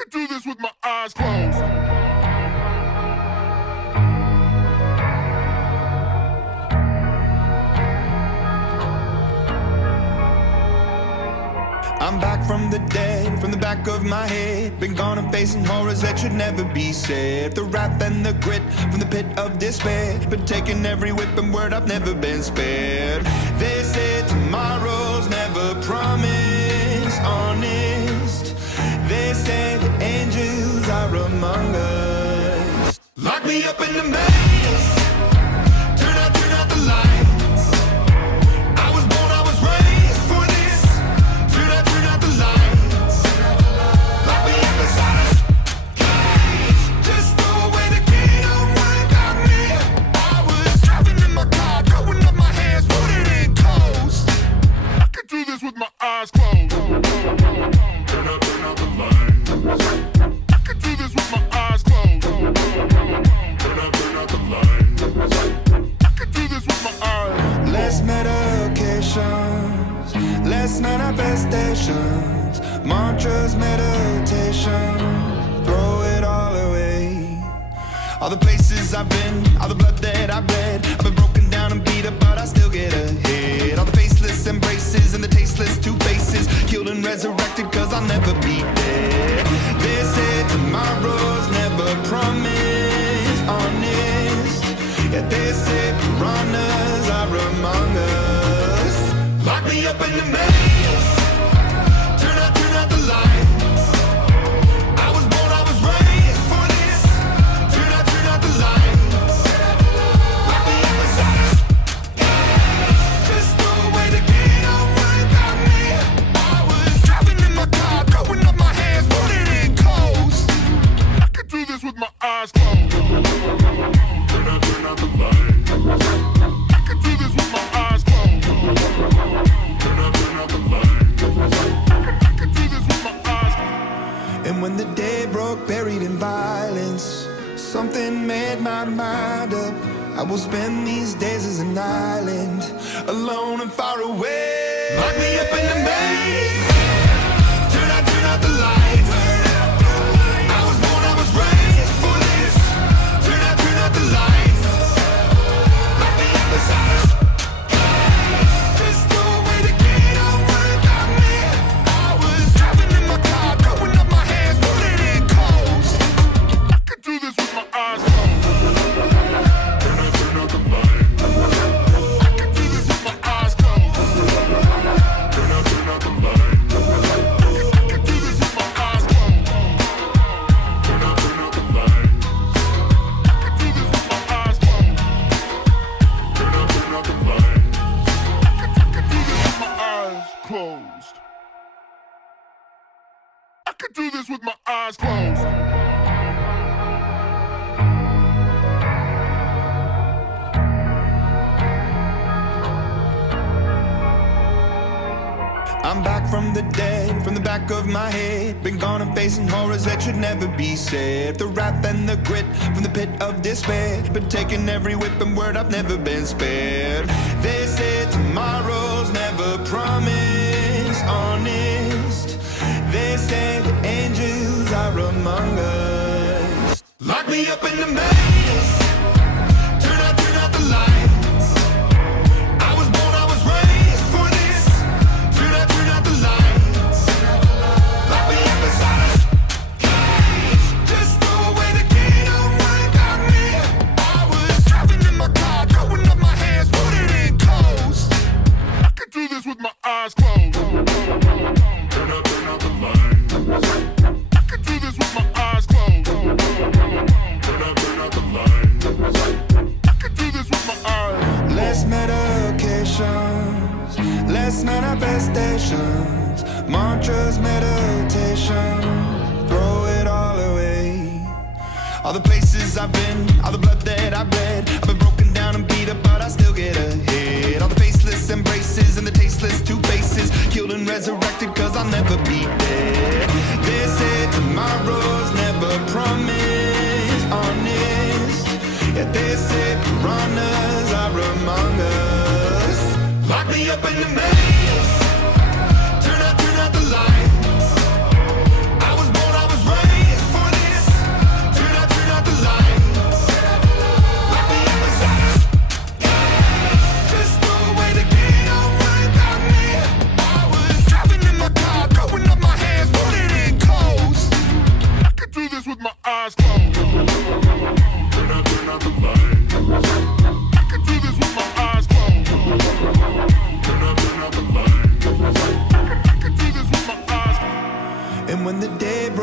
could do this with my eyes closed. I'm back from the dead, from the back of my head. Been gone and facing horrors that should never be said. The wrath and the grit from the pit of despair. Been taking every whip and word, I've never been spared. They say tomorrow's never promised, honest. They say the angels are among us. Lock me up in the maze. Turn out the lights. I was born, I was raised for this. Turn out the lights. Lock me up inside a cage. Just throw away the key, don't worry about me. I was driving in my car, throwing up my hands, put it in coast. I could do this with my eyes closed. Turn out the lights. I could do this with my eyes closed. Turn out the lights. I could do this with my eyes. Less medications, less manifestations, mantras, meditation, throw it all away. All the places I've been, all the blood that I've bled, I've been broken down and beat up, but I still get ahead. All the faceless embraces and the tasteless two faces, killed and resurrected cause I'll never be dead. They say tomorrow's never promised, honest. Yeah, they say piranhas are among us. Lock me up in the maze. Turn out the lights. I was born, I was raised for this. Turn out the lights. Lock me up inside a cage. Just throw away the key, don't worry about me. I was driving in my car, throwing up my hands, put it in coast. I could do this with my eyes closed. Turn out the lights. I could do this with my eyes closed. Turn out the lights. I could do this with my eyes closed. And when the day broke, buried in violence, something made my mind up. I will spend these days as an island, alone and far away. Lock me up in the maze. Turn out the lights. I was born, I was raised for this. Turn out the lights. Lock me up inside a cage. Just throw away the key, don't worry about me. I was driving in my car, throwing up my hands, put it in coast. I could do this with my eyes closed. Turn out the lights. I could do this with my eyes closed. Turn out the lights. I could do this with my eyes closed. Turn out the lights. I could do this with my eyes closed. Turn out the lights. I could do this with my eyes closed. I could do this with my eyes closed. I'm back from the dead, from the back of my head. Been gone and facing horrors that should never be said. The wrath and the grit from the pit of despair. Been taking every whip and word, I've never been spared. They say tomorrow's never promised, honest. They say the angels are among us. Lock me up in the maze. Turn out the lights. I was born, I was raised for this. Turn out the lights. Lock me up inside a cage. Just throw away the key, don't worry about me. I was driving in my car, throwing up my hands, put it in coast. I could do this with my eyes closed. Turn out the lights. I could do this with my eyes closed. Turn out the lights. I could do this with my eyes. Less medications, less manifestations, mantras, meditation, throw it all away. All the places I've been, all the blood that I've bled, I've been broken down and beat up, but I still get ahead. All the faceless embraces and the tasteless two faces, killed and resurrected cause I'll never be dead. They say tomorrow's never promised, honest. Yeah, they say piranhas are among us. Lock me up in the maze. Turn out the lights. I was born, I was raised.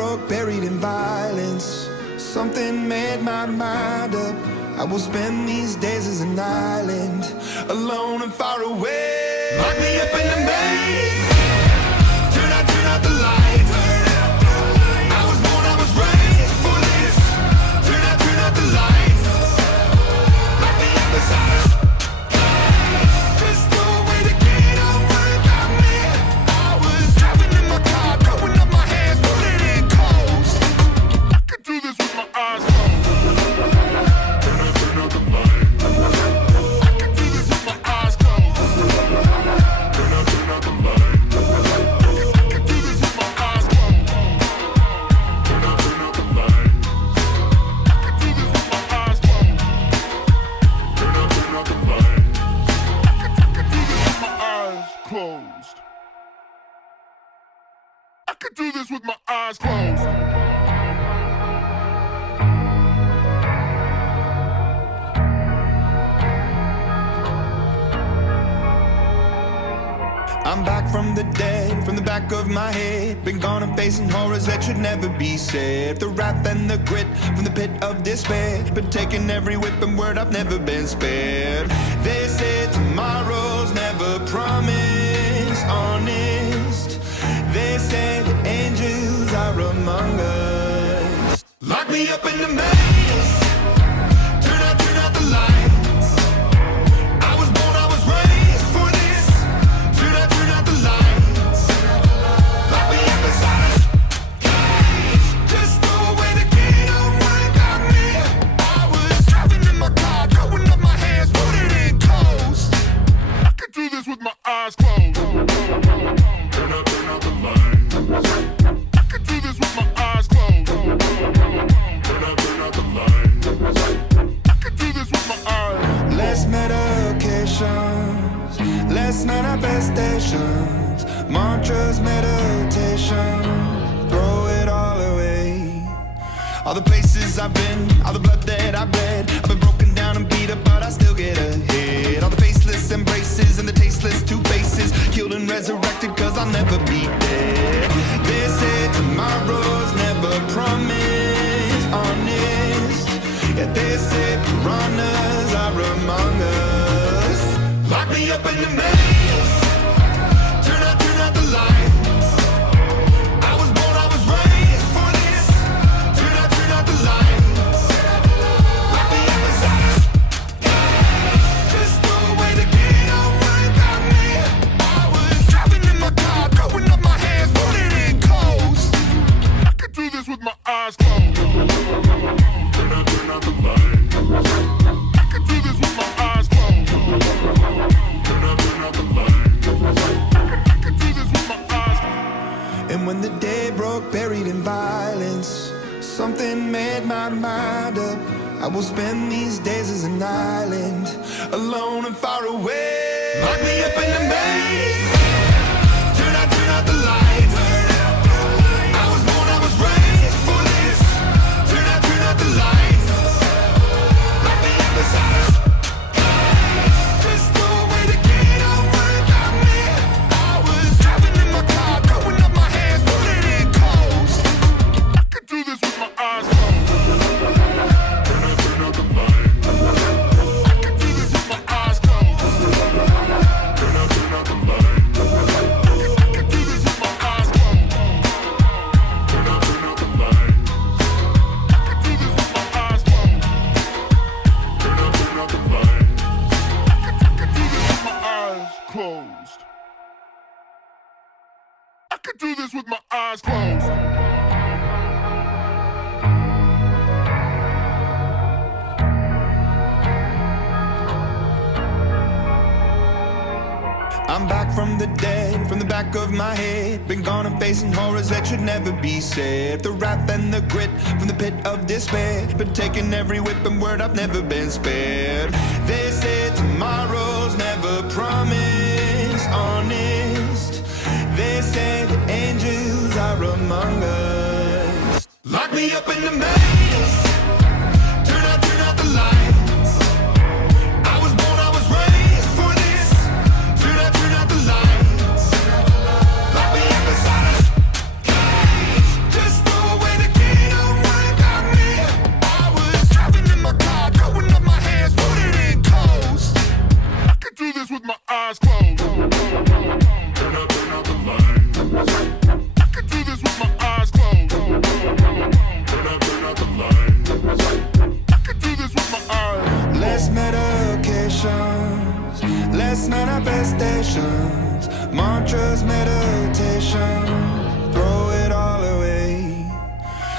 broke, buried in violence, something made my mind up. I will spend these days as an island, alone and far away. Lock me up in the maze. Turn out the lights. I was born, I was raised for this. Turn out the lights. Lock me up inside a just throw away the key, don't worry about me. I was driving in my car, throwing up my hands, pulling in coast. I could do this with my eyes closed. Turn out the lights. I could do this with my eyes closed. Turn out the lights. I could do this with my eyes closed. Turn out the lights. I could do this with my eyes closed. Turn out the lights. Closed. I could do this with my eyes closed. I'm back from the dead, from the back of my head. Been gone and facing horrors that should never be said. The wrath and the grit from the pit of despair. Been taking every whip and word, I've never been spared. They say tomorrow's never promised, honest. They say the angels are among us. Lock me up in the maze. Turn out the lights. I was born, I was raised for this. Turn out the lights. Lock me up inside a cage. Just throw away the key, don't worry about me. I was driving in my car, throwing up my hands, putting in coast. I could do this with my eyes closed. Turn out the lights. I could do this with my eyes closed. Turn out the lights. I could do this with my eyes. Less medications, less manifestations, mantras, meditation, throw it all away. All the places I've been, all the blood that I've bled, I've been broken down and beat up, but I still get ahead. All the faceless embraces and the tasteless two faces, killed and resurrected cause I'll never be dead. They say tomorrow's never promised, honest. Yeah, they say piranhas are among us. Lock me up in the maze. Turn out the lights. I was born, I was raised for this. Turn out the lights. Lock me up inside a cage. Just throw away the key, don't worry about me. I was driving in my car, throwing up my hands, pulling in coast. I could do this with my eyes closed. Turn out the lights. I could do this with my eyes closed. Turn out the lights. I could do this with my eyes closed. And when the day broke, buried in violence, something made my mind up. I will spend these days as an island, alone and far away. Lock me up in the maze. Turn out the lights. I was born, I was raised for this. Turn out the lights. Lock me up inside a cage. Just throw away the key, don't worry about me. I was driving in my car, throwing up my hands, pulling in coast. I could do this with my eyes closed. Turn out the lights. I could do this with my eyes closed. Turn out the lights. I could do this with my eyes closed. Turn out the lights. I could do this with my eyes closed. Turn out the lights. I could do this with my eyes closed. I could do this with my eyes closed. I'm back from the dead, from the back of my head. Been gone and facing horrors that should never be said. The wrath and the grit from the pit of despair. Been taking every whip and word, I've never been spared. They say tomorrow's never promised, honest. They say the angels are among us. Lock me up in the maze. Turn out the lights. I was born, I was raised for this. Turn out the lights. Lock me up inside a cage. Just throw away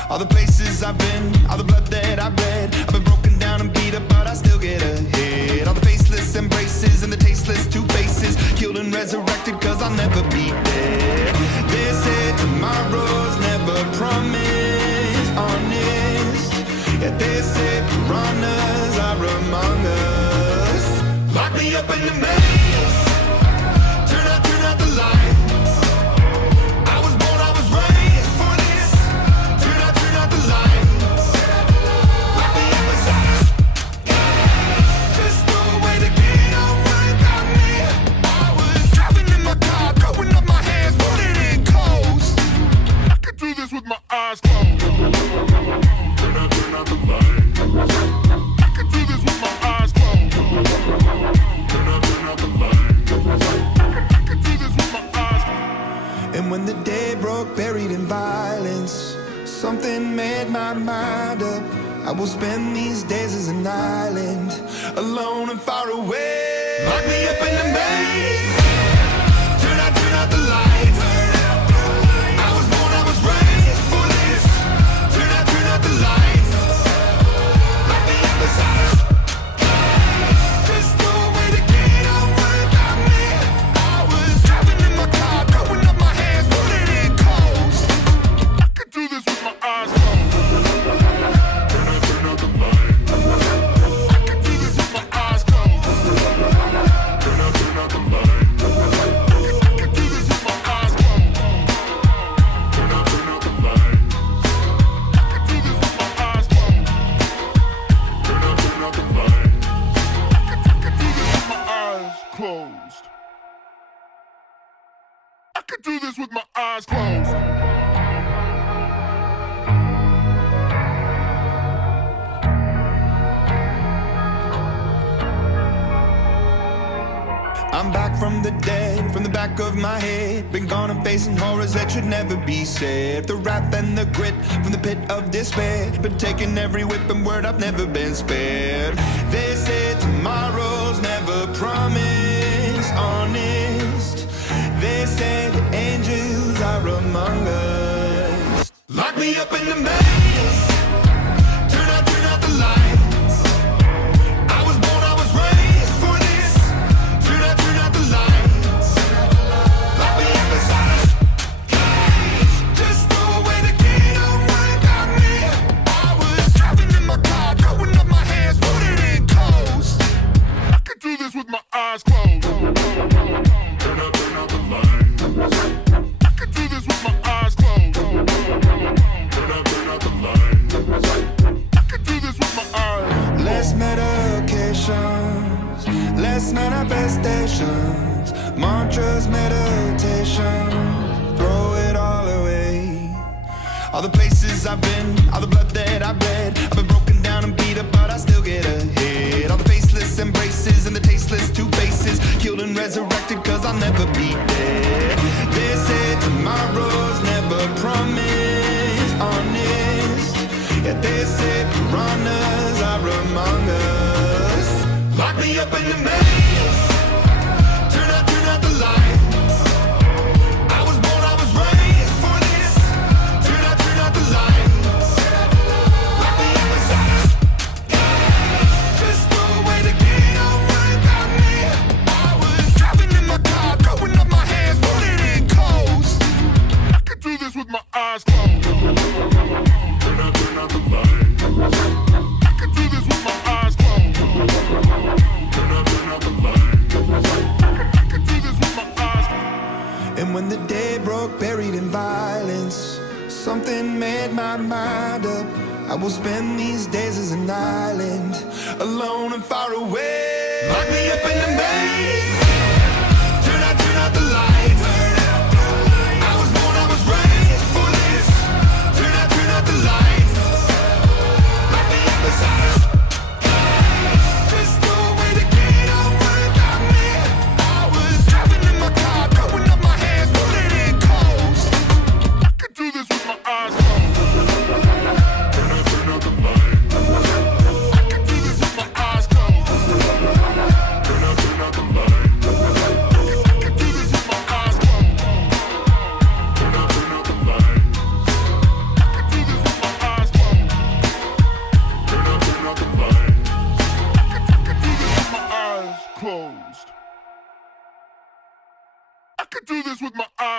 All the places I've been, all the blood that I've bled. I've been broken down and beat up, but I still get ahead. All the faceless embraces and the tasteless two faces, killed and resurrected, cause I'll never be dead. They say tomorrow's never promised, honest. Yeah, they say piranhas are among us. Lock me up in the maze, turn out the lights. I was born, I was raised for this. Turn out the lights. Lock me up inside. Just no way to get over without me. I was driving in my car, throwing up my hands, putting in coast. I could do this with my eyes closed. Turn out the lights. I could do this with my eyes closed. Turn out the lights. I could do this with my eyes closed. And when the day broke, buried in violence, something made my mind up. I will spend these days as an island, alone and far away. Lock me up in the maze, turn out the lights. I was born, I was raised for this. Turn out the lights. Lock me up inside. There's no way to get over without me. I was driving in my car, throwing up my hands, putting in coast. I could do this with my eyes closed. Turn out the lights. I could do this with my eyes closed. Turn out the lights. I could do this with my eyes closed. Turn out the lights. I could do this with my eyes closed. Turn out the lights. I could do this with my eyes closed. I could do this with my eyes closed. I'm back from the dead, from the back of my head. Been gone and facing horrors that should never be said. The wrath and the grit from the pit of despair. Been taking every whip and word, I've never been spared. They say tomorrow's never promised, honest. They say the angels are among us. Lock me up in the maze, turn out the lights. I was born, I was raised for this. Turn out the lights. Lock me up inside a cage. Just no way to get over without me. I was driving in my car, throwing up my hands, putting in coast. I could do this with my eyes closed. Turn out the lights. I could do this with my eyes closed. Turn out the lights. I could do this with my eyes. Less medications, less manifestations, mantras, meditation, throw it all away. All the places I've been, all the blood that I've bled. I've been broken down and beat up, but I still get ahead. All the faceless embraces and the tasteless two faces, killed and resurrected, cause I'll never be dead. They say tomorrow's never promised, honest. Yeah, they say piranhas are among us. Lock me up in the maze, turn out the lights. I was born, I was raised for this. Turn out the lights. Lock me up inside. There's no way to get over without me. I was driving in my car, throwing up my hands, putting in coast. I could do this with my eyes closed. Turn out the lights. I could do this with my eyes closed. Turn out the lights. I could do this with my eyes closed. And when the day broke, buried in violence, something made my mind up. I will spend these days as an island, alone and far away. Lock me up in the maze, turn out the lights. I was born, I was raised for this. Turn out the lights. Lock me up inside. There's no way to get over without me. I was driving in my car, throwing up my hands, putting in coast. I could do this with my eyes closed. Turn out the lights. I could do this with my eyes closed. Turn out the lights.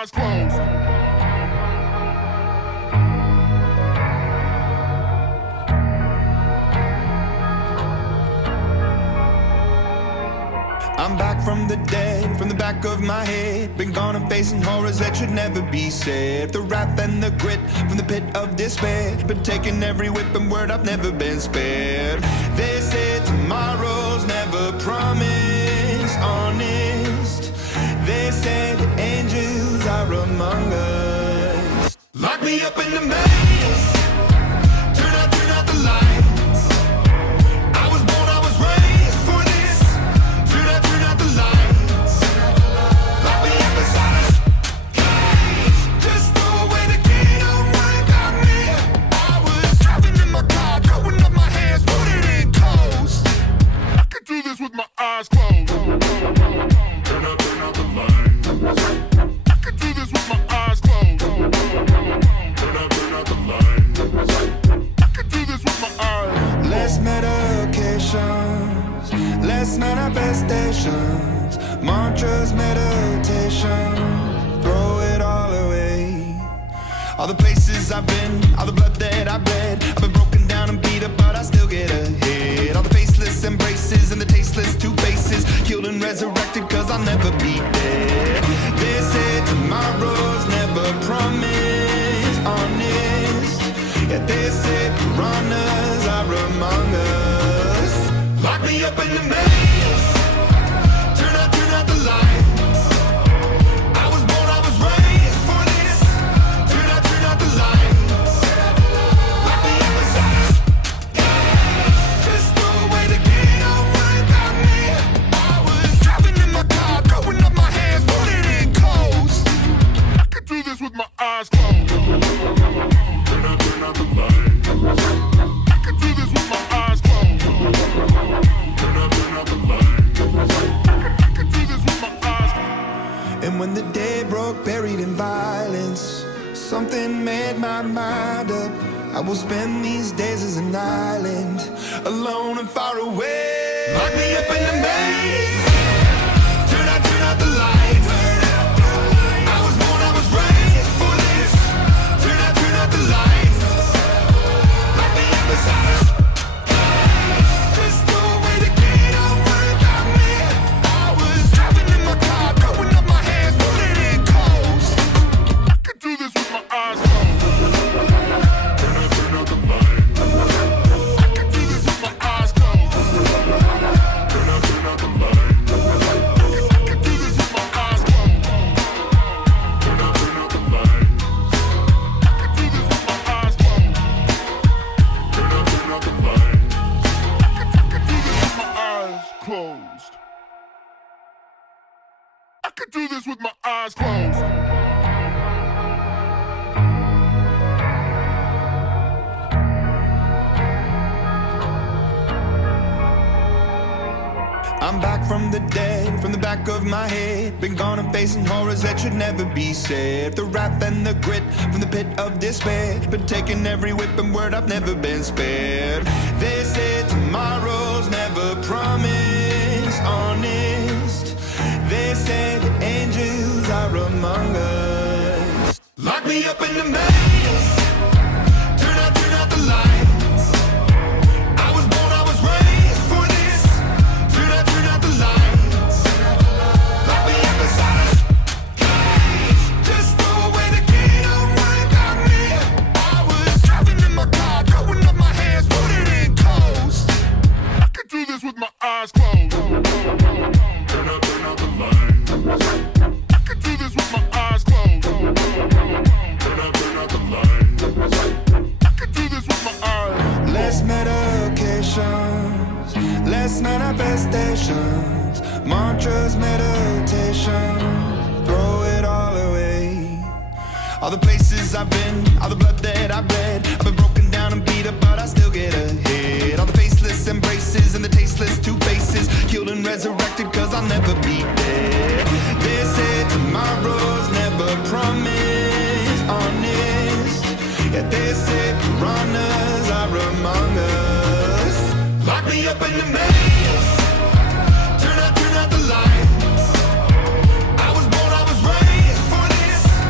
eyes closed. I'm back from the dead, from the back of my head. Been gone and facing horrors that should never be said. The wrath and the grit from the pit of despair. Been taking every whip and word, I've never been spared. They said tomorrow's never promised, honest. They said the angels are among us. Lock me up in the maze. Turn out the lights. I was born, I was raised for this. Turn out the lights. Lock me up inside a cage. Just throw away the key, don't worry about me. I was driving in my car, throwing up my hands, put it in coast. I could do this with my eyes closed. Turn out the lights. I could do this with my eyes closed. Turn out the lights. I could do this with my eyes. Less medications, less manifestations, mantras, meditation, throw it all away. All the places I've been, all the blood that I've bled, I've been broken down and beat up, but I still get ahead. All the faceless embraces and the tasteless two faces, killed and resurrected cause I'll never be dead. They said tomorrow's never promised, honest. Yeah, they said piranhas are among us. Lock me up in the maze. Turn out the lights. I was born, I was raised for this. Turn out the lights. Lock me up inside a cage. Just throw away the key, don't worry about me. I was driving in my car, throwing up my hands, put it in coast. I could do this with my eyes closed. Turn out the lights. I could do this with my eyes closed. Turn out the lights. I could do this with my eyes closed. And when the day broke, buried in violence, something made my mind up. I will spend these days as an island, alone and far away. Lock me up in the maze. Turn out the lights. I was born, I was raised for this. Turn out the lights. Lock me up inside a cage. Just throw away the key, don't worry about me. I was driving in my car, throwing up my hands, put it in coast. I could do this with my eyes closed. Turn out the lights. I could do this with my eyes closed. Turn out the lights. I could do this with my eyes closed. Turn out the lights. I could do this with my eyes closed. Turn out the lights. I could do this with my eyes closed. I could do this with my eyes closed. I'm back from the dead, from the back of my head. Been gone and facing horrors that should never be said. The wrath and the grit from the pit of despair. Been taking every whip and word, I've never been spared. They said tomorrow's never promised, honest. They said the angels are among us. Lock me up in the maze. Turn out the lights. I was born, I was raised for this. Turn out the lights. Lock me up inside a cage. Just throw away the key, don't worry about me. I was driving in my car, throwing up my hands, put it in coast. I could do this with my eyes closed. Turn out the lights. I could do this with my eyes closed. Turn out the lights. I could do this with my eyes. Less medications, less manifestations, mantras, meditation, throw it all away. All the places I've been, all the blood that I've bled, I've been broken down and beat up, but I still get ahead. All the faceless embraces and the tasteless two faces, killed and resurrected cause I'll never be dead. They said tomorrow's never promised, honest. Yeah, they said piranhas are among us. Lock me up in the maze. Turn out the lights. I was born, I was raised for this.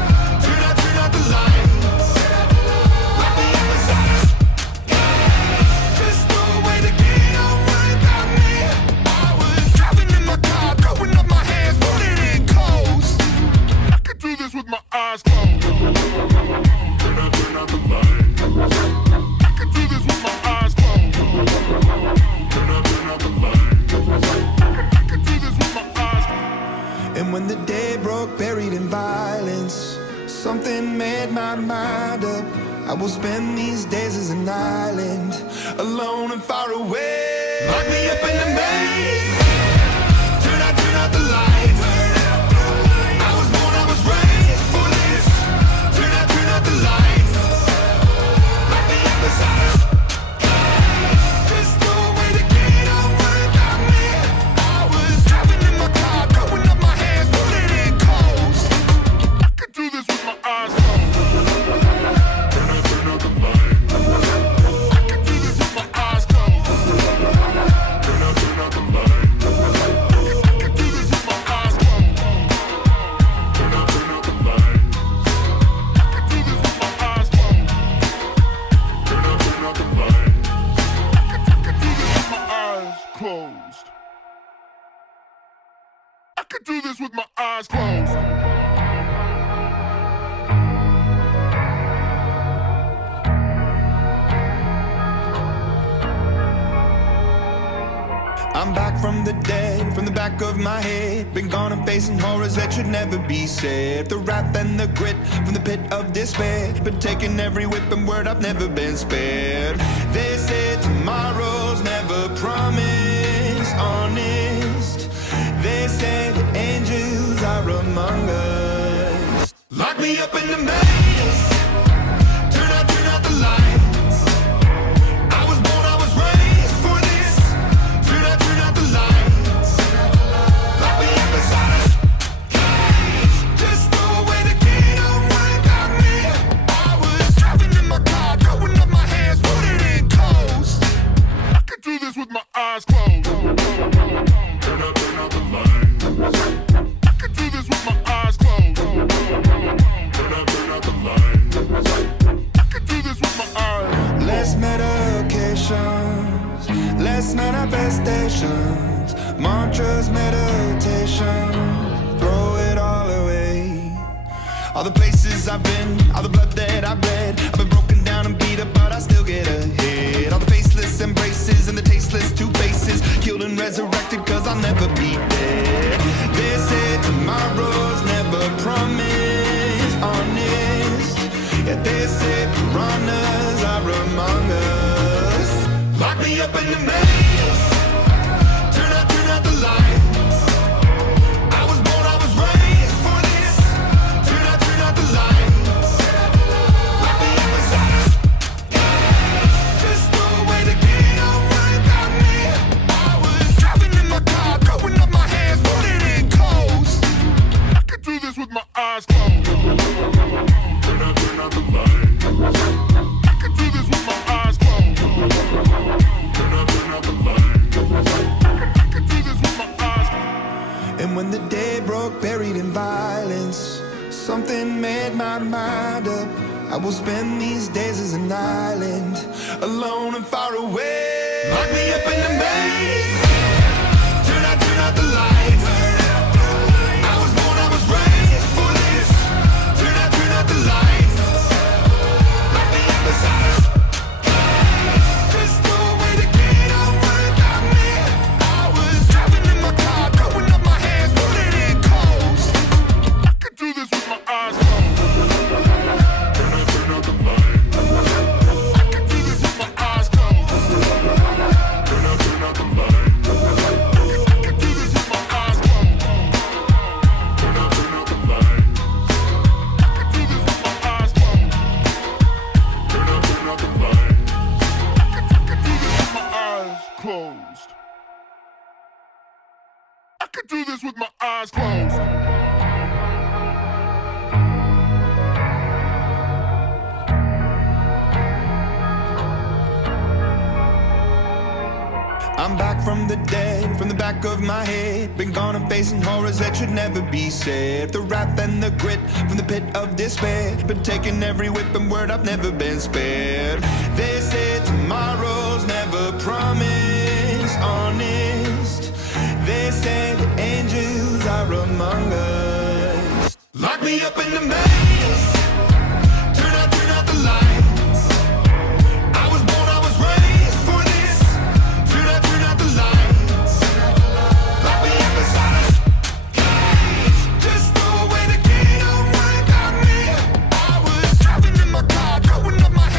I will spend these days as an island, alone and far away. Lock me up in the maze. Turn out the lights. I was born, I was raised for this. Turn out the lights. Lock me up inside a cage. Just no way to get over without me. I was driving in my car, throwing up my hands, pulling in coast. I could do this with my eyes closed. Turn out the lights. I could do this with my eyes closed. Turn out the lights. I could do this with my eyes closed. Turn out the lights. I could do this with my eyes closed. Turn out the lights. I could do this with my eyes closed. I could do this with my eyes closed. I'm back from the dead, from the back of my head. Been gone and facing horrors that should never be said. The wrath and the grit from the pit of despair. Been taking every whip and word, I've never been spared. They say tomorrow's never promised, honest. They say the angels are among us. Lock me up in the maze. Turn out the lights. I was born, I was raised for this. Turn out the lights. Lock me up inside a cage. Just no way to get over without me. I was driving in my car, throwing up my hands, putting in coast. I could do this with my eyes closed. Turn out the lights. I could do this with my eyes closed. Turn out the lights. I could do this with my eyes. Less medications, less manifestations, mantras, meditation, throw it all away. All the places I've been, all the blood that I've bled, I've been broken down and beat up, but I still get ahead. All the faceless embraces and the tasteless two faces, killed and resurrected, cause I'll never be dead. They say tomorrow's never promised, honest. Yeah, they say piranhas are among us. Lock me up in the maze. Turn out the lights. I was born, I was raised for this. Turn out the lights. Lock me up inside a cage. Just no way to get over without me. I was driving in my car, throwing up my hands, pulling in coast. I could do this with my eyes closed. Turn out the lights. I could do this with my eyes closed. Turn out the lights. I could do this with my eyes closed. And when the day broke, buried in violence, something made my mind up. I will spend these days as an island, alone and far away. Lock me up in the maze. Turn out the lights. I was born, I was raised for this. Turn out the lights. Lock me up inside a cage. Just no way to get over without me. I was driving in my car, throwing up my hands, pulling in coast. I could do this with my eyes closed. Turn out the lights. I could do this with my eyes closed. Turn out the lights. I could do this with my eyes closed. Turn out the lights. I could do this with my eyes closed. Turn out the lights. I could do this with my eyes closed. I could do this with my eyes closed. I'm back from the dead, from the back of my head. Been gone and facing horrors that should never be said. The wrath and the grit from the pit of despair. Been taking every whip and word, I've never been spared. They say tomorrow's never promised, honest. They say the angels are among us. Lock me up in the maze. Turn out the lights. I was born, I was raised for this. Turn out the lights. Lock me up inside a cage. Just no way to get over without me. I was driving in my car, throwing up my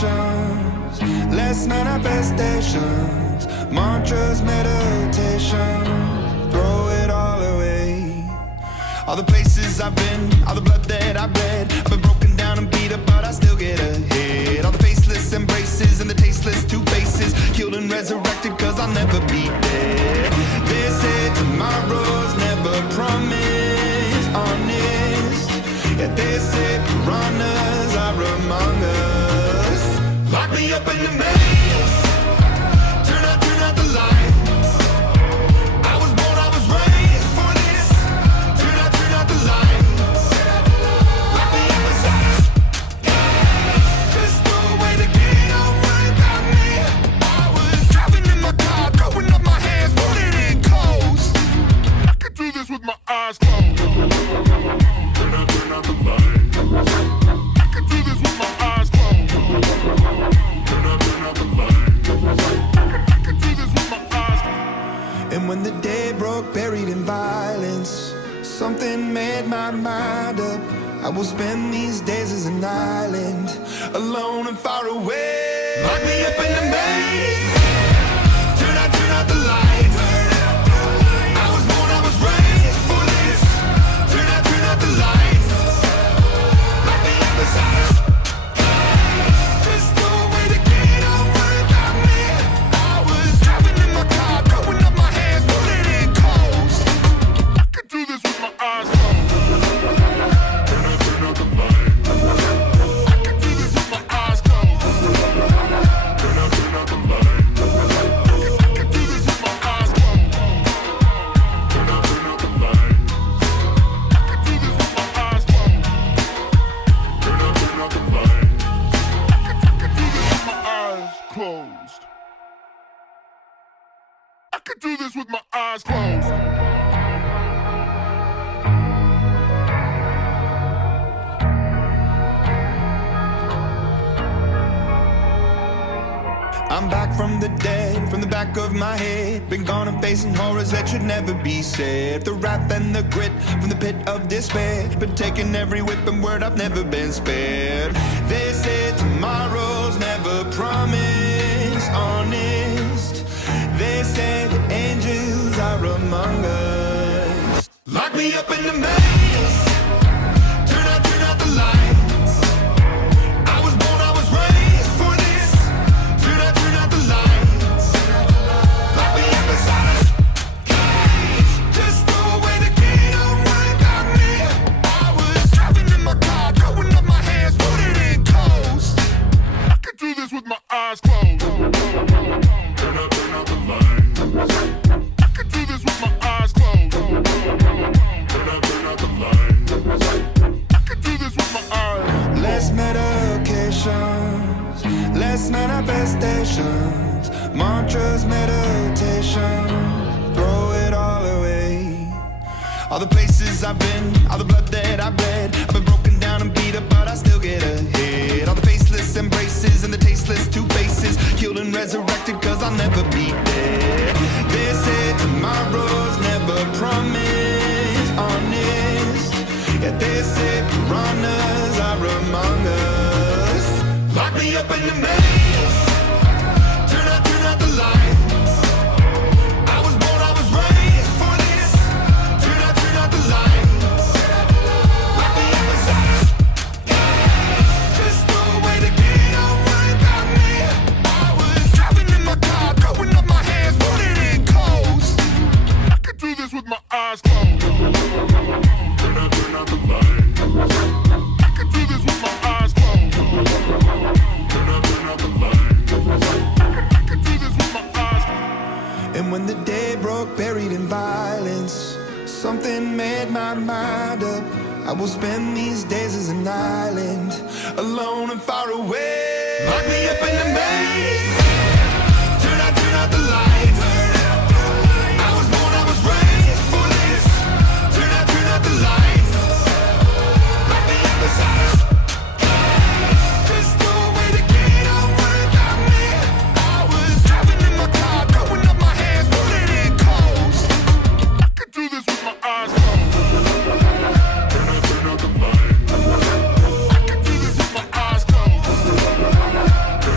limitations, less manifestations, mantras, meditation, throw it all away. All the places I've been, all the blood that I've bled, I've been broken down and beat up, but I still get ahead. All the faceless embraces and the tasteless two faces, killed and resurrected, cause I'll never be dead. They say tomorrow's never promised, honest. Yeah, they say piranhas are among us. Lock me up in the maze, turn out the lights. I was born, I was raised for this. Turn out the lights. Lock me up inside. Just throw away the key, don't worry about me. I was driving in my car, throwing up my hands, pulling in coast. I could do this with my eyes closed. Turn out the light. I could do this with my eyes closed. Turn out the light. I could do this with my eyes closed. And when the day broke, buried in violence, something made my mind up. I will spend these days as an island, alone and far away. Lock me up in the maze, turn out the lights. I was born, I was raised for this. Turn out the lights. Lock me up inside. Just throw away the key, don't worry about me. I was driving in my car, throwing up my hands, pulling in coast. I could do this with my eyes closed. Turn out the light. I could do this with my eyes closed. Turn out the light. I could do this with my eyes closed. Turn out the light. I could do this with my eyes closed. Turn out the light. I could do this with my eyes closed. I could do this with my eyes closed. I'm back from the dead, from the back of my head. Been gone and facing horrors that should never be said. The wrath and the grit from the pit of despair. Been taking every whip and word, I've never been spared. They say tomorrow's never promised, honest. They say that angels are among us. Lock me up in the maze, turn out the lights. I was born, I was raised for this. Turn out the lights. Lock me up inside a cage. Just throw away the key, don't worry about me. I was driving in my car, throwing up my hands, pulling in coast. I could do this with my eyes closed. Turn out the light. I could do this with my eyes closed. Turn out the light. I could do this with my eyes. Less medications, less manifestations, mantras, meditation, throw it all away. All the places I've been, all the blood that I've bled, I've been broken down and beat up, but I still get ahead. All the faceless embraces and the tasteless two faces, killed and resurrected, cause I'll never be dead. They say tomorrow's never promised, honest. Yeah, they say piranhas are among us. Lock me up in the maze, turn out the lights. I was born, I was raised for this. Turn out the lights. Lock me up inside. Just throw away the key, don't worry about me. I was driving in my car, throwing up my hands, pulling in coast. I could do this with my eyes closed. Turn out the light. I could do this with my eyes closed. Turn out the light. I could do this with my eyes closed. And when the day broke, buried in violence, something made my mind up. I will spend these days as an island, alone and far away. Lock me up in the maze, turn out the lights. I was born, I was raised for this. Turn out the lights. Lock me up inside a cage. Just throw away the key, don't worry about me. I was driving in my car, throwing up my hands, pulling in coast. I could do this with my eyes closed. Turn out the light. I could do this with my eyes closed.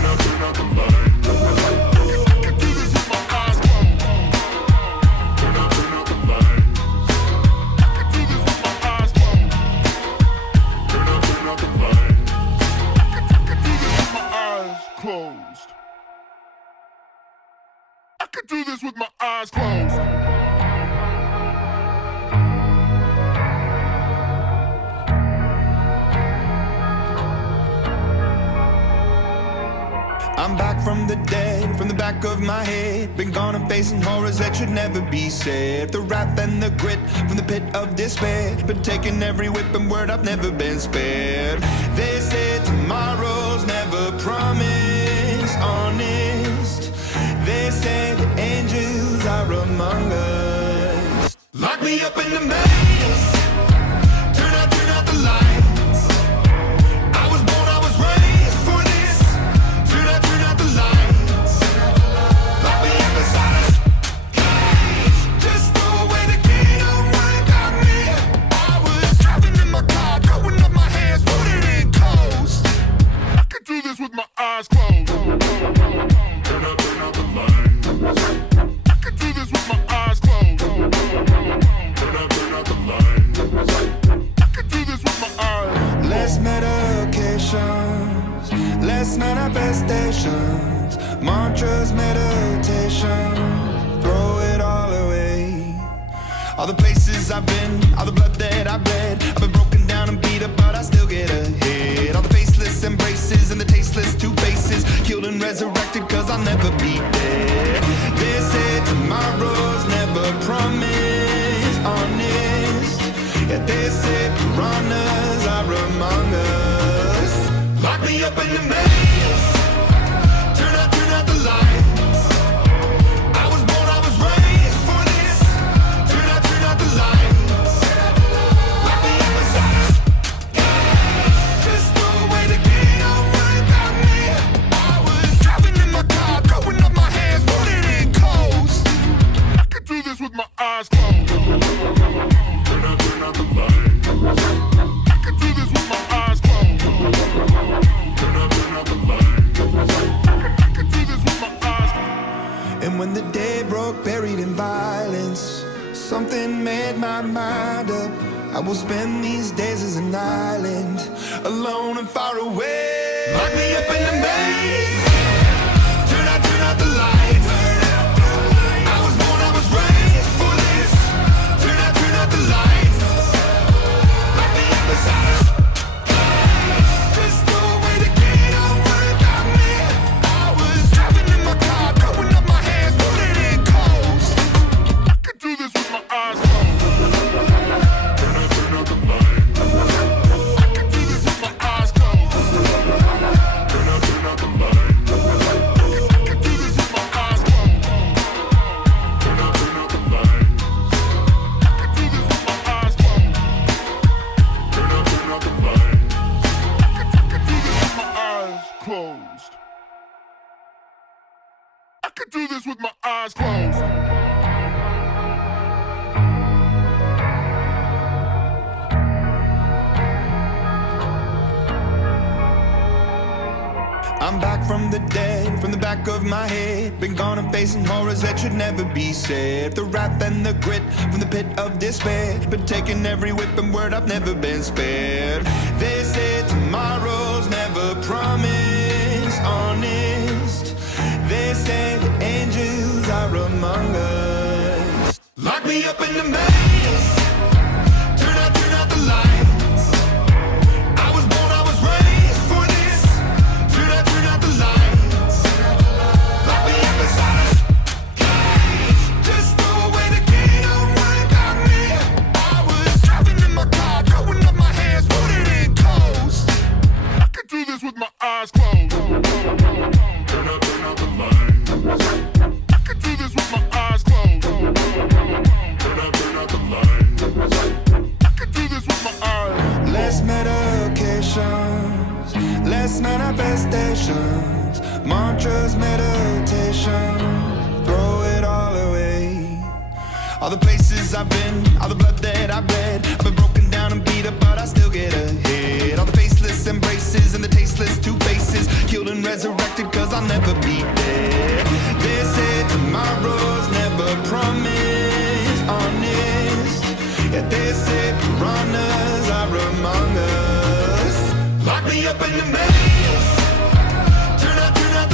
closed. I could do this with my eyes closed. I'm back from the dead, from the back of my head. Been gone and facing horrors that should never be said. The wrath and the grit from the pit of despair. Been taking every whip and word, I've never been spared. They said tomorrow's never promised, honest. They say the angels are among us. Lock me up in the maze. Turn out the lights. I was born, I was raised for this. Turn out the lights. Lock me up inside a cage. Just throw away the key, don't worry about me. I was driving in my car, throwing up my hands, putting in coast. I could do this with my eyes closed. Turn out the lights. I could do this with my eyes closed. Turn out the lights. I could do this with my eyes. Less medications, less manifestations, mantras, meditation, throw it all away. All the places I've been, all the blood that I've bled, I've been broken down and beat up, but I still get ahead. All the faceless embraces and the tasteless two faces, killed and resurrected cause I'll never be dead. They said tomorrow's never promised, honest. Yeah, they said piranhas are among us. Lock me up in the maze. Turn out the lights. I was born, I was raised for this. Turn out the lights. Lock me up inside a cage. Just throw away the key, don't worry about me. I was driving in my car, throwing up my hands, putting in coast. I could do this with my eyes closed. Turn out the lights. I could do this with my eyes closed. Turn out the lights. I could do this with my eyes closed. And when the day broke, buried in violence, something made my mind up. I will spend these days as an island, alone and far away. Lock me up in the maze. Turn out the lights. I was born, I was raised for this. Turn out the lights. Lock me up inside a cage. Just throw away the key, don't worry about me. I was driving in my car, throwing up my hands, putting in coast. I could do this with my eyes closed. Turn out the lights. I could do this with my eyes closed. Turn out the lights. I could do this with my eyes closed. Turn out the lights. I could do this with my eyes closed. Turn out the lights. I could do this with my eyes closed. I could do this with my eyes closed. I'm back from the dead, from the back of my head. Been gone and facing horrors that should never be said. The wrath and the grit from the pit of despair. Been taking every whip and word, I've never been spared. They said tomorrow's never promised, honest. They say the angels are among us. Lock me up in the maze. Turn out the lights. I was born, I was raised for this. Turn out the lights. Lock me up inside a cage. Just throw away the key, don't worry about me. I was driving in my car, throwing up my hands, putting in coast. I could do this with my eyes closed. Turn out the lights. I could do this with my eyes closed. Turn out the lights. I could do this with my eyes. Less medications, less manifestations, mantras, meditation, throw it all away. All the places I've been, all the blood that I've bled, I've been broken down and beat up, but I still get ahead. All the faceless embraces and the tasteless two faces, killed and resurrected cause I'll never be dead. They said tomorrow's never promised, honest. Yeah, they said piranhas are among us. Lock me up in the maze. Turn out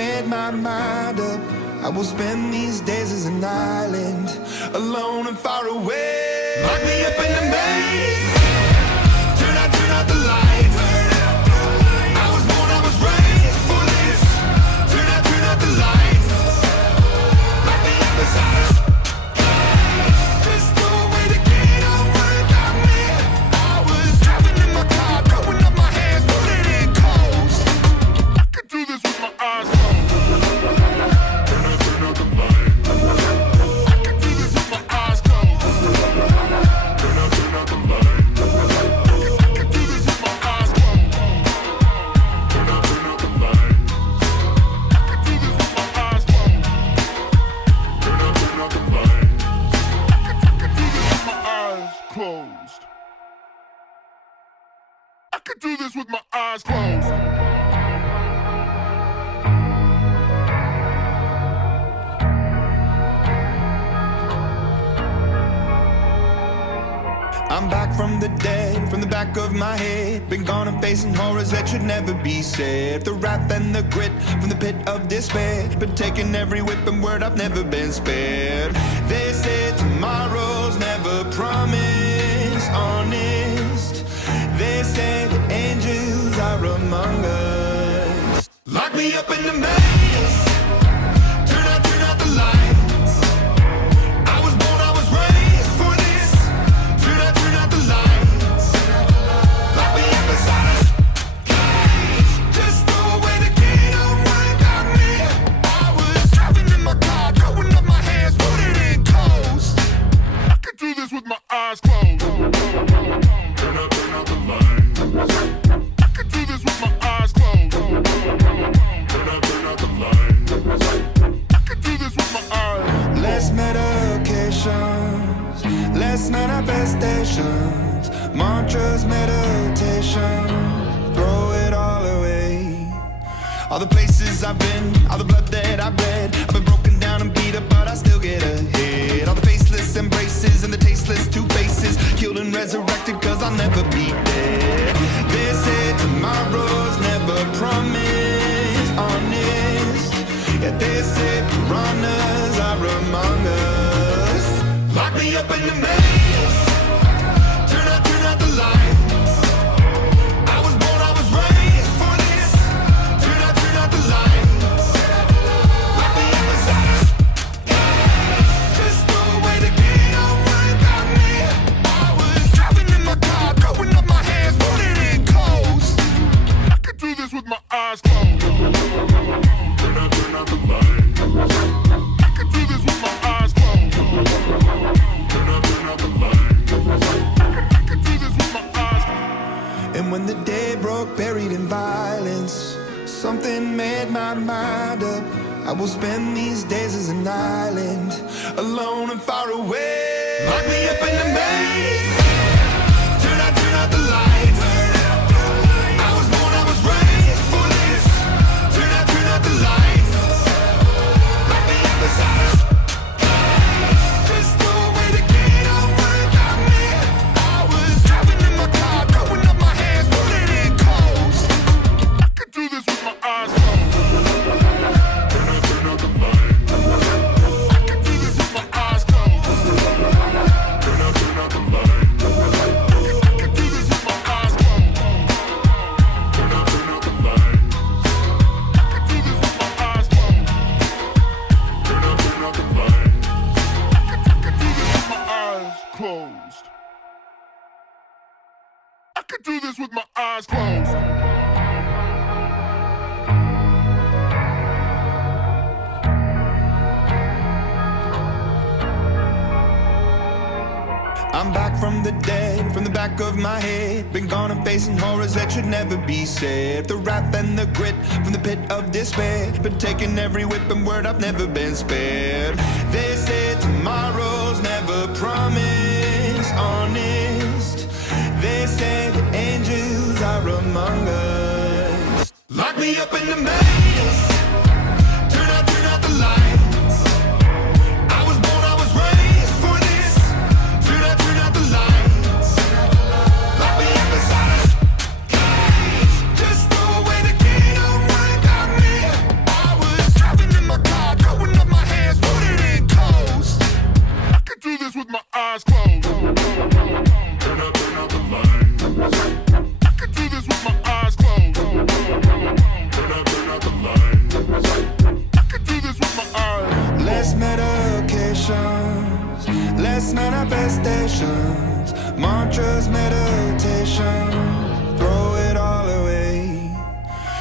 made my mind up. I will spend these days as an island, alone and far away. Lock me up in the maze. Turn out the lights. I was born, I was raised for this. Turn out the lights. Lock me up inside a cage. Just throw away the key, don't worry about me. I was driving in my car, throwing up my hands, putting it coast. I could do this with my eyes closed. Turn out the lights. I could do this with my eyes closed. Turn out the lights. I could do this with my eyes closed. Turn out the lights. I could do this with my eyes closed. Turn out the lights. I could do this with my eyes closed. I could do this with my eyes closed. I'm back from the dead, from the back of my head. Been gone and facing horrors that should never be said. The wrath and the grit from the pit of despair. Been taking every whip and word, I've never been spared. They say tomorrow's never promised, honest. They say the angels are among us. Lock me up in the maze. Turn out the lights. I was born, I was raised for this. Turn out the lights. Lock me up inside a cage. Just throw away the key, don't worry about me. I was driving in my car, throwing up my hands, putting it coast. I could do this with my eyes closed. Turn out the lights. I could do this with my eyes closed. Turn out the lights. I could do this with my eyes. Less medications, less manifestations, mantras, meditation, throw it all away. All the places I've been, all the blood that I've bled, I've been broken down and beat up, but I still get ahead. All the faceless embraces and the tasteless two faces, killed and resurrected cause I'll never be dead. They say tomorrow's never promised, honest. Yeah, they say piranhas are among us. Lock me up in the maze. Turn out the lights. I was born, I was raised for this. Turn out the lights. Lock me up inside a cage. Just throw away the key, don't worry about me. I was driving in my car, throwing up my hands, putting it coast. I could do this with my eyes closed. Turn out the lights. I could do this with my eyes closed. Turn out the lights. I could do this with my eyes closed. And when the day broke, buried in violence, something made my mind up. I will spend these days as an island, alone and far away. Lock me up in the maze. Turn out the lights. I was born, I was raised for this. Turn out the lights. Lock me up inside a cage. Just throw away the key, don't worry about me. I was driving in my car, throwing up my hands, putting it coast. I could do this with my eyes closed. Turn out the lights. I could do this with my eyes closed. Turn out the lights. I could do this with my eyes closed. Turn out the lights. I could do this with my eyes closed. Turn out the lights. I could do this with my eyes closed. I could do this with my eyes closed. I'm back from the dead, from the back of my head. Been gone and facing horrors that should never be said. The wrath and the grit from the pit of despair. Been taking every whip and word, I've never been spared. They say tomorrow's never promised, honest. They say the angels are among us. Lock me up in the maze. Turn out the lights. I was born, I was raised for this. Turn out the lights. Lock me up inside a cage. Just throw away the key, don't worry about me. I was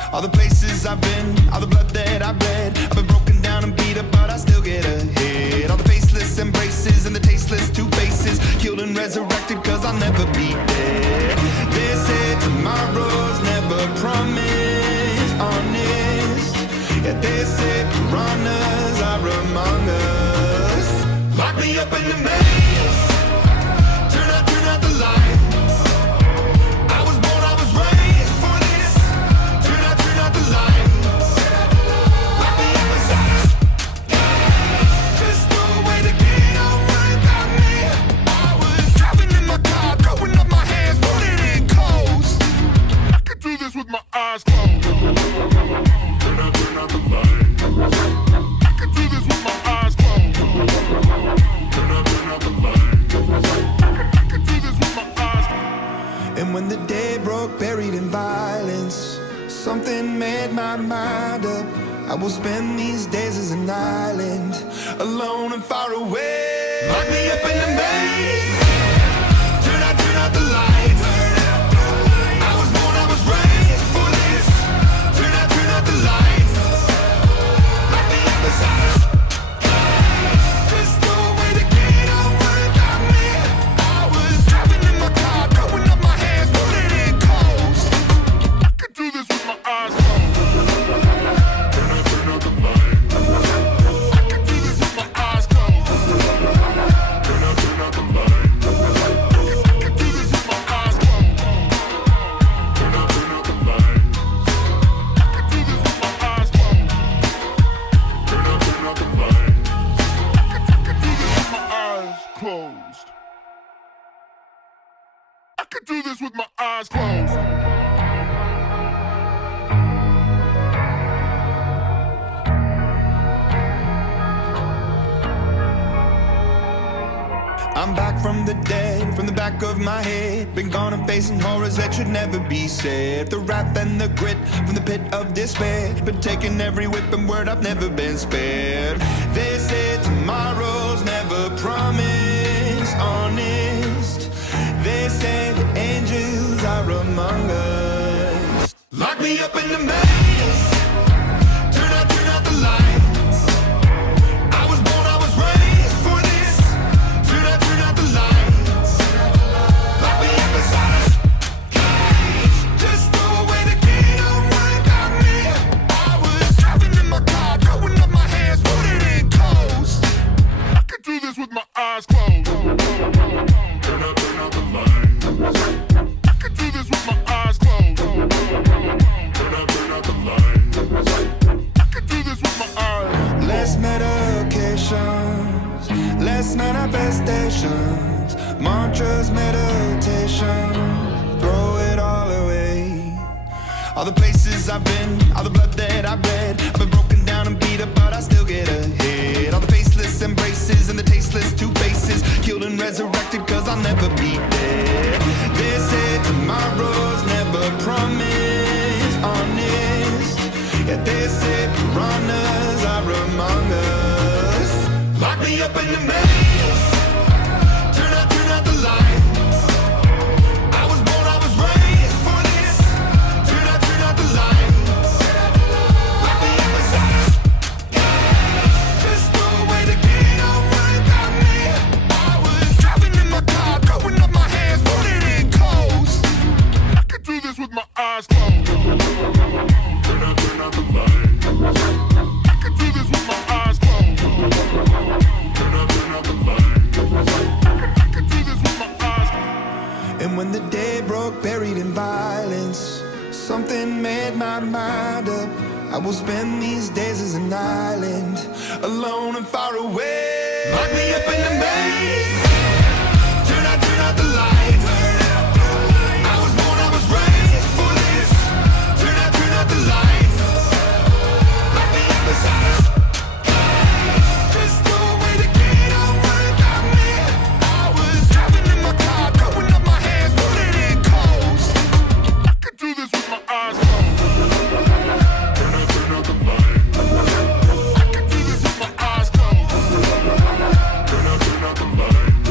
All the places I've been, all the blood that I've bled. I've been broken down and beat up, but I still get ahead. All the faceless embraces and the tasteless two faces, killed and resurrected, cause I'll never be dead. They say tomorrow's never promised, honest. Yeah, they say piranhas are among us. Lock me up in the maze, turn out the lights. I was born, I was raised for this. Turn out the lights. Lock me up inside. Just throw away the key, don't worry about me. I was driving in my car, throwing up my hands, putting in coast. I could do this with my eyes closed. Turn out the lights. I could do this with my eyes closed. Turn out the lights. I could do this with my eyes closed. And when the day broke, buried in violence, something made my mind up. I will spend these days as an island, alone and far away. Lock me up in the maze, turn out the lights. I was born, I was raised for this. Turn out the lights. Lock me up inside. Just throw away the key, don't worry about me. I was driving in my car, throwing up my hands, putting in coast. I could do this with my eyes closed. Turn out the lights. I could do this with my eyes closed. Turn out the lights. I could do this with my eyes closed. Turn out the lights. I could do this with my eyes closed. Turn out the lights. I could do this with my eyes closed. I could do this with my eyes closed. I'm back from the dead, from the back of my head. Been gone and facing horrors that should never be said. The wrath and the grit from the pit of despair. Been taking every whip and word, I've never been spared. They say tomorrow's never promised, honest. They say the angels are among us. Lock me up in the maze, turn out the lights. I was born, I was raised for this. Turn out the lights. Lock me up inside a cage. Just throw away the key, don't worry about me. I was driving in my car, throwing up my hands, putting in coast. I could do this with my eyes closed. Turn out the lights. I could do this with my eyes closed. Turn out the lights. I could do this with my eyes. Less medications, less manifestations, mantras, meditation, throw it all away. All the places I've been, all the blood that I've bled. I've been broken down and beat up, but I still get ahead. All the faceless embraces and the tasteless two faces, killed and resurrected, cause I'll never be dead. They say tomorrow's never promised, honest. Yeah, they say piranhas are among us. Lock me up in the maze, turn out the lights. I was born, I was raised for this. Turn out the lights. Lock me up inside. Just throw away the key, don't worry about me. I was driving in my car, throwing up my hands, putting in coast. I could do this with my eyes closed. Turn out the lights. I could do this with my eyes closed. Turn out the lights. I could do this with my eyes closed. And when the day broke, buried in violence, something made my mind up. I will spend these days as an island, alone and far away. Lock me up in the maze, turn out the lights. I was born, I was raised for this. Turn out the lights. Lock me up inside. Just throw away the key, don't worry about me. I was driving in my car, throwing up my hands, putting in coast. I could do this with my eyes closed. Turn out the lights. I could do this with my eyes closed. Turn out the lights.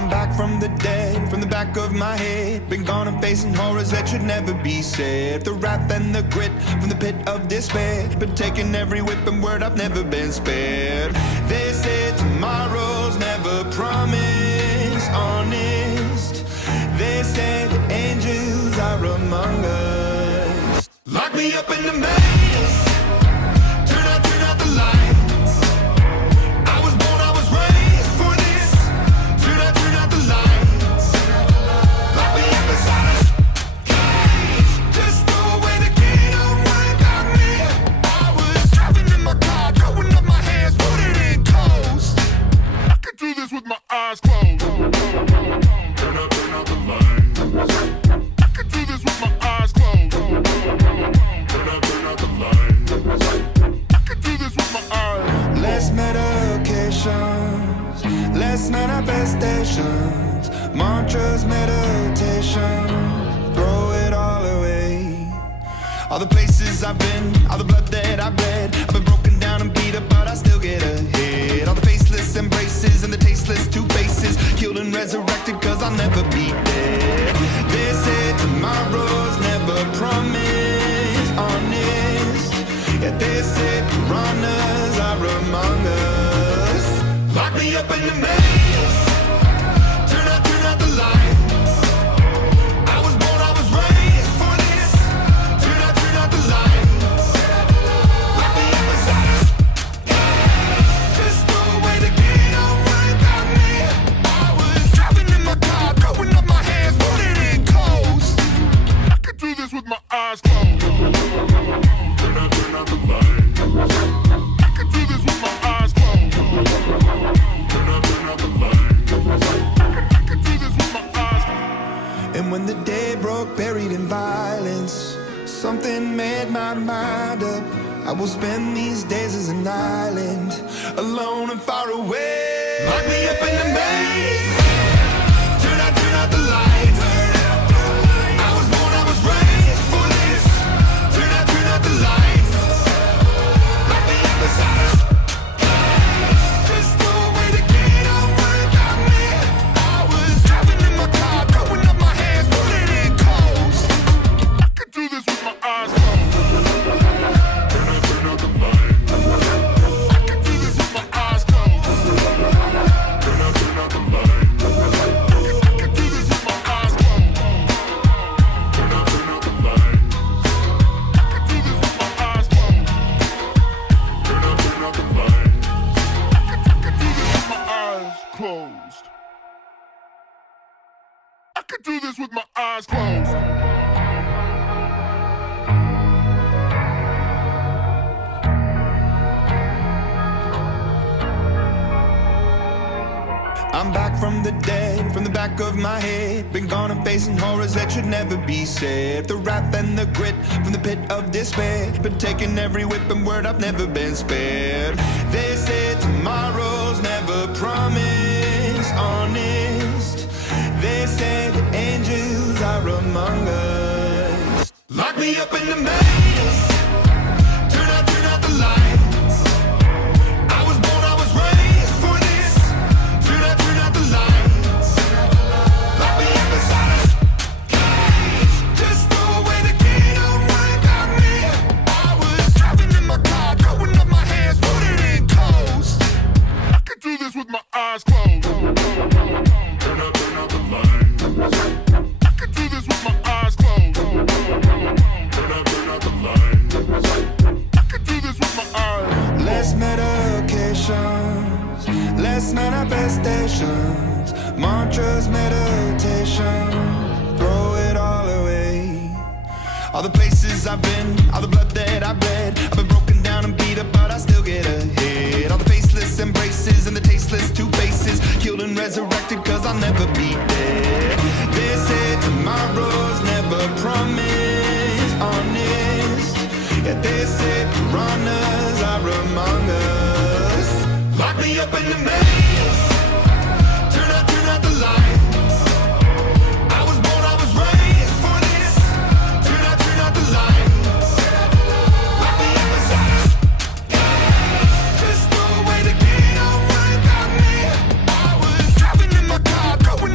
I'm back from the dead, from the back of my head. Been gone and facing horrors that should never be said. The wrath and the grit from the pit of despair. Been taking every whip and word, I've never been spared. They say tomorrow's never promised, honest. They say the angels are among us. Lock me up in the maze. Turn out the lights. I was born, I was raised for this. Turn out the lights. Lock me up inside a cage. Just throw away the key, don't worry about me. I was driving in my car, throwing up my hands, put it in coast. I could do this with my eyes closed. Turn out the lights. I could do this with my eyes closed. Turn out the lights. I could do this with my eyes. Less medications, less manifestations, mantras, meditation, throw it all away. All the places I've been, all the blood that I've bled, I've been broken down and beat up, but I still get ahead. All the faceless embraces and the tasteless two faces, killed and resurrected cause I'll never be dead. They say tomorrow's never promised, honest. Yet they say piranhas are among us. Lock me up in the maze. Turn out the lights. I was born, I was raised for this. Turn out the lights. Lock me up inside a cage. Just throw away the key, don't worry about me. I was driving in my car, throwing up my hands, put it in coast. I could do this with my eyes closed. Turn out the lights. I could do this with my eyes closed. Turn out the lights. I could do this with my eyes closed. And when the day broke, buried in violence, something made my mind up. I will spend these days as an island, alone and far away. Lock me up in the maze. Turn out the lights. I was born, I was raised for this. Turn out the lights. Lock me up inside a cage. Just throw away the key, don't worry about me. I was driving in my car, throwing up my hands, put it in coast. I could do this with my eyes closed. Turn out the lights. I could do this with my eyes closed. Turn out the lights. I could do this with my eyes closed. Turn out the lights. I could do this with my eyes closed. Turn out the lights. I could do this with my eyes closed. I could do this with my eyes closed. I'm back from the dead, from the back of my head. Been gone and facing horrors that should never be said. The wrath and the grit from the pit of despair. Been taking every whip and word, I've never been spared. They say tomorrow's never promised, honest. They say the angels are among us. Lock me up in the maze. Turn out the lights. I was born, I was raised for this. Turn out the lights. Lock me up inside a cage. Just throw away the key, don't worry about me. I was driving in my car, throwing up my hands, put it in coast. I could do this with my eyes closed. Turn out the lights. I could do this with my eyes closed. Turn out the lights. I could do this with my eyes. Less medications, less manifestations, mantras, meditation, throw it all away. All the places I've been, all the blood that I've bled, I've been broken down and beat up, but I still get ahead. All the faceless embraces and the tasteless two faces, killed and resurrected cause I'll never be dead. They say tomorrow's never promised, honest. Yet they say piranhas are among us. Lock me up in the maze. Turn out the lights. I was born, I was raised for this. Turn out the lights. Lock me up inside a cage. Just throw away the key, don't worry about me. I was driving in my car,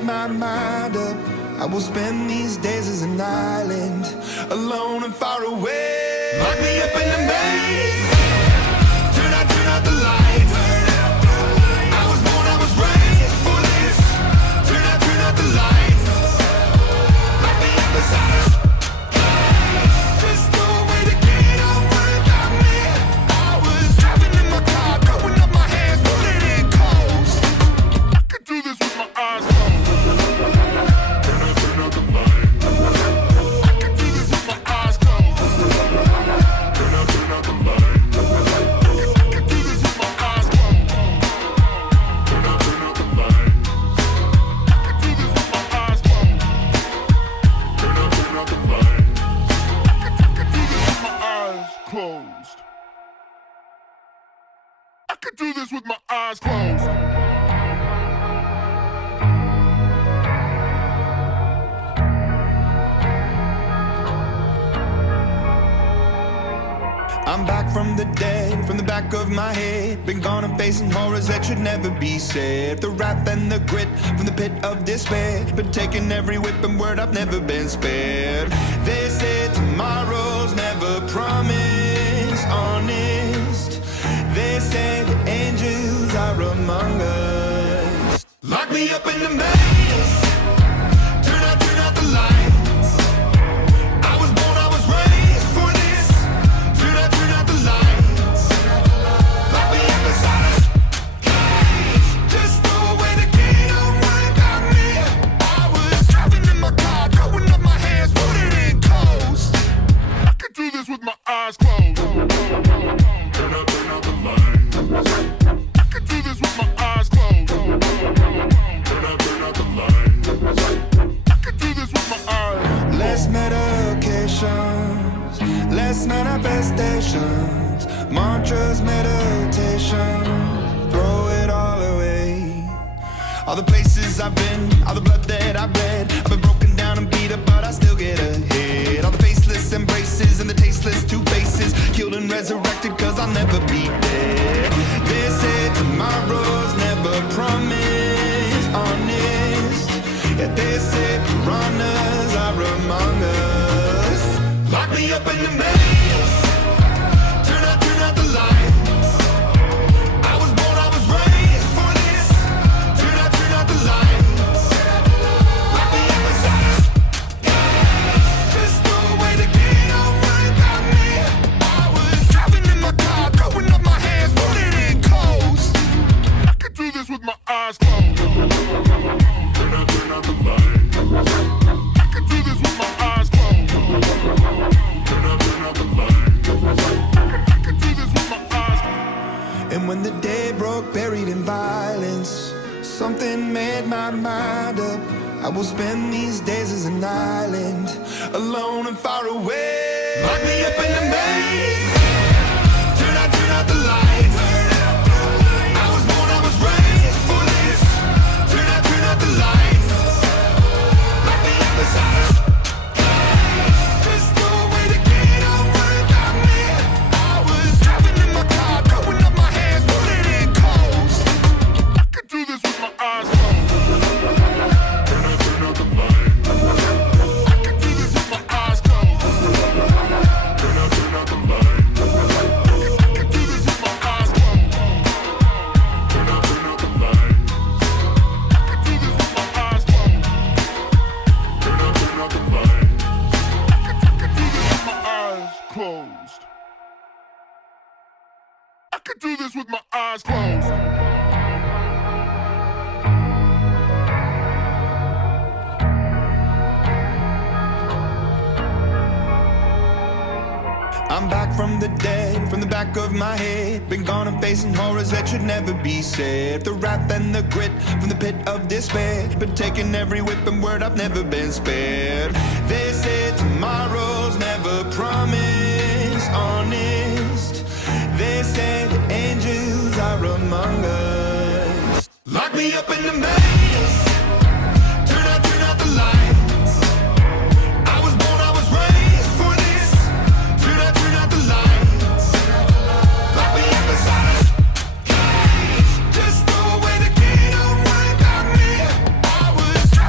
made my mind up. I will spend these days as an island, alone and far away. Lock me up in the maze. Turn out the lights. I was born, I was raised for this. Turn out the lights. Lock me up inside a cage. Just no way to get over without me. I was driving in my car, throwing up my hands, pulling in coast. I could do this with my eyes closed. Turn out the light. I could do this with my eyes closed. Turn out the light. I could do this with my eyes closed. Turn out the light. I could do this with my eyes closed. Turn out the light. I could do this with my eyes closed. I could do this with my eyes closed. I'm back from the dead, from the back of my head. Been gone and facing horrors that should never be said. The wrath and the grit from the pit of despair. Been taking every whip and word, I've never been spared. They say tomorrow's never promised, honest. They say the angels are among us. Lock me up in the maze. Turn out the lights. I was born, I was raised for this. Turn out the lights. Lock me up inside a cage. Just no way to get over without me. I was driving in my car, throwing up my hands, putting in coast. I could do this with my eyes closed. Turn out the light. I could do this with my eyes closed. Turn out the light. I could do this with my eyes. Less medications, less manifestations, mantras, meditation, throw it all away. All the places I've been, all the blood that I've bled, I've been broken down and beat up, but I still get ahead. All the faceless embraces and the tasteless two faces, killed and resurrected cause I'll never be dead. They say tomorrow's never promised, honest. Yet they say piranhas are among us. Lock me up in the maze. Turn out the lights. I was born, I was raised for this. Turn out the lights. Lock me up inside a cage. Just no way to get over without me. I was driving in my car, throwing up my hands, pulling in coast. I could do this with my eyes closed. Turn out the light. I could do this with my eyes closed. Turn out the light. I could do this with my eyes closed. And when the day broke, buried in violence, something made my mind up. I will spend these days as an island, alone and far away. Lock me up in the maze. Turn out the lights. I was born, I was raised for this. Turn out the lights. Lock me up inside a cage. There's no way to get over without me. I was driving in my car, throwing up my hands, pulling in coast. I could do this with my eyes closed. Turn out the light. I could do this with my eyes closed. Turn out the light. I could do this with my eyes closed. Turn out the light. I could do this with my eyes closed. Turn out the light. I could do this with my eyes closed. I could do this with my eyes closed. I'm back from the dead, from the back of my head. Been gone and facing horrors that should never be said. The wrath and the grit from the pit of despair. Been taking every whip and word, I've never been spared. They say tomorrow's never promised, honest. They say the angels are among us. Lock me up in the maze. Turn out the lights. I was born, I was raised for this. Turn out the lights. Lock me up inside a cage. Just no way to get over without me. I was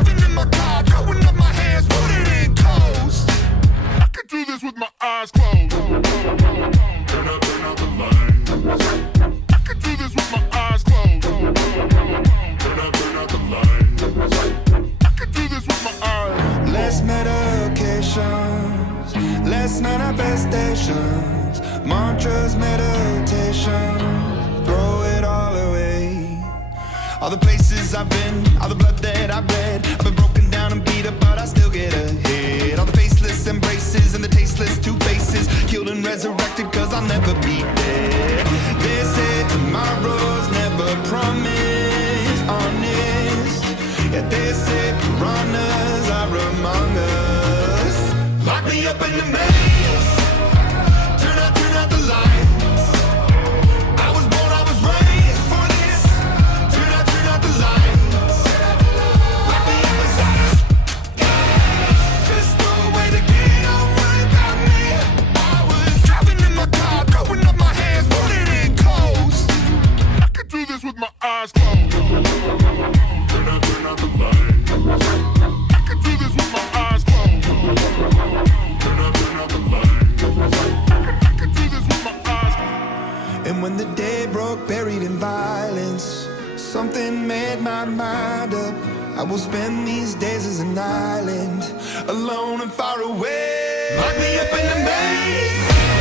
mantras, meditation, throw it all away. All the places I've been, all the blood that I've bled, I've been broken down and beat up, but I still get ahead. All the faceless embraces and the tasteless two faces, killed and resurrected, cause I'll never be dead. They say tomorrow's never promised, honest. Yeah, they say piranhas are among us. Lock me up in the maze, turn out the lights. I was born, I was raised for this. Turn out the lights. Lock me up inside. Just throw away the key, don't worry about me. I was driving in my car, throwing up my hands, pulling it close. I could do this with my eyes closed. Turn out the lights. I could do this with my eyes closed. Turn out the lights. I could do this with my eyes closed. And when the day broke, buried in violence, something made my mind up. I will spend these days as an island, alone and far away. Lock me up in the maze,